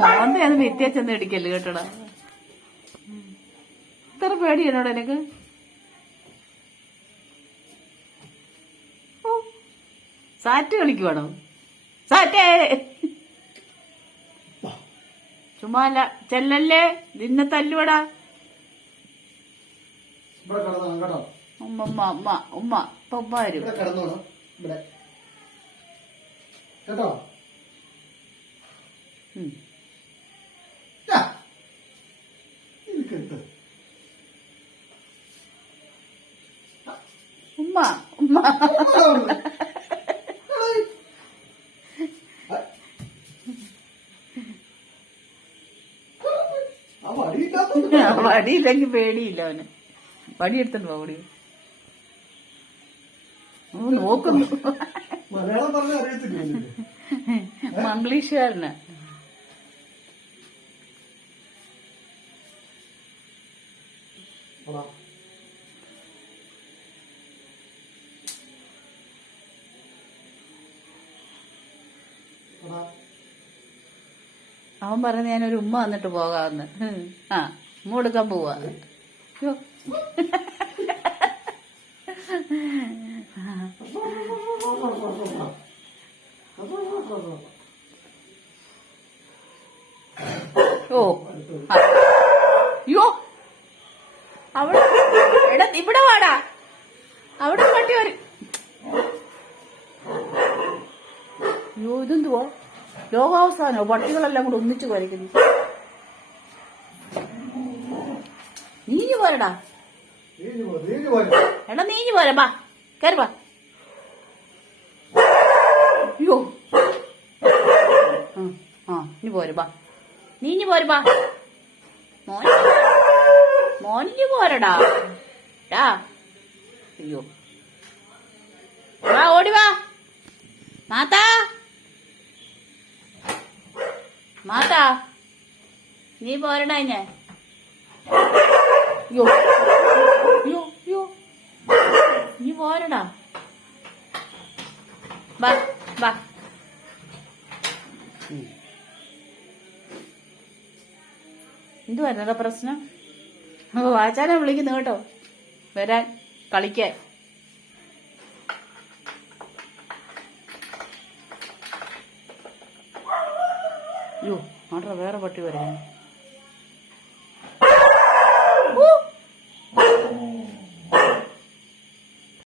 മോന്റെ അത് വ്യത്യാസം ഇടിക്കല് കേട്ടോടാ. ഇത്ര പേടിയാണോടാ എനിക്ക്? സാറ്റ് കളിക്കുവാണോ? സാറ്റേ ചുമ്മാല്ല ചെല്ലല്ലേ, നിന്നെ തല്ലുവടാ. ഉമ്മ ഉമ്മ ഉമ്മ ഉമ്മ ഇപ്പൊ ഉമ്മ വരും കേട്ടോ. ഉമ്മ ഉമ്മ വടിയില്ലെങ്കിൽ പേടിയില്ല അവന്. വടി എടുത്തിട്ട് ഓടി നോക്കുന്നു. മലയാളം പറഞ്ഞ അറിയത്തില്ല. മംഗ്ലീഷുകാരനാ. അവൻ പറഞ്ഞ ഞാനൊരു ഉമ്മ വന്നിട്ട് പോകാമെന്ന്. ആ ഉമ്മ കൊടുക്കാൻ പോവാ. ഓ യോ അവിടെ എടാ ഇവിടെ വാടാ, അവിടെ പട്ടി വരും. അയ്യോ ഇതെന്തുവോ ലോകാവസാനോ, പട്ടികളെല്ലാം കൂടെ ഒന്നിച്ചു വരയ്ക്കുന്നു. നീഞ്ഞു പോരടാ, എടാ നീഞ്ഞു പോരാ, ബാ കയറി വാ. അയ്യോ ആ ഇനി പോരെ ബാ, നീഞ്ഞു പോരെ ബാ. മോനിഞ്ഞു പോരടാ ടാ. അയ്യോ വാ ഓടി വാ. മാതാ മാതാ നീ പോരടാ ഇന്നെ. യോ യോ യോ നീ പോരടാ, ബാ ബാ. എന്തുവായിരുന്നടാ പ്രശ്നം? വാച്ചാനെ വിളിക്കുന്നു കേട്ടോ വരാൻ കളിക്കാൻ. യോ ആട്രാ വേറെ പട്ടി വരാൻ.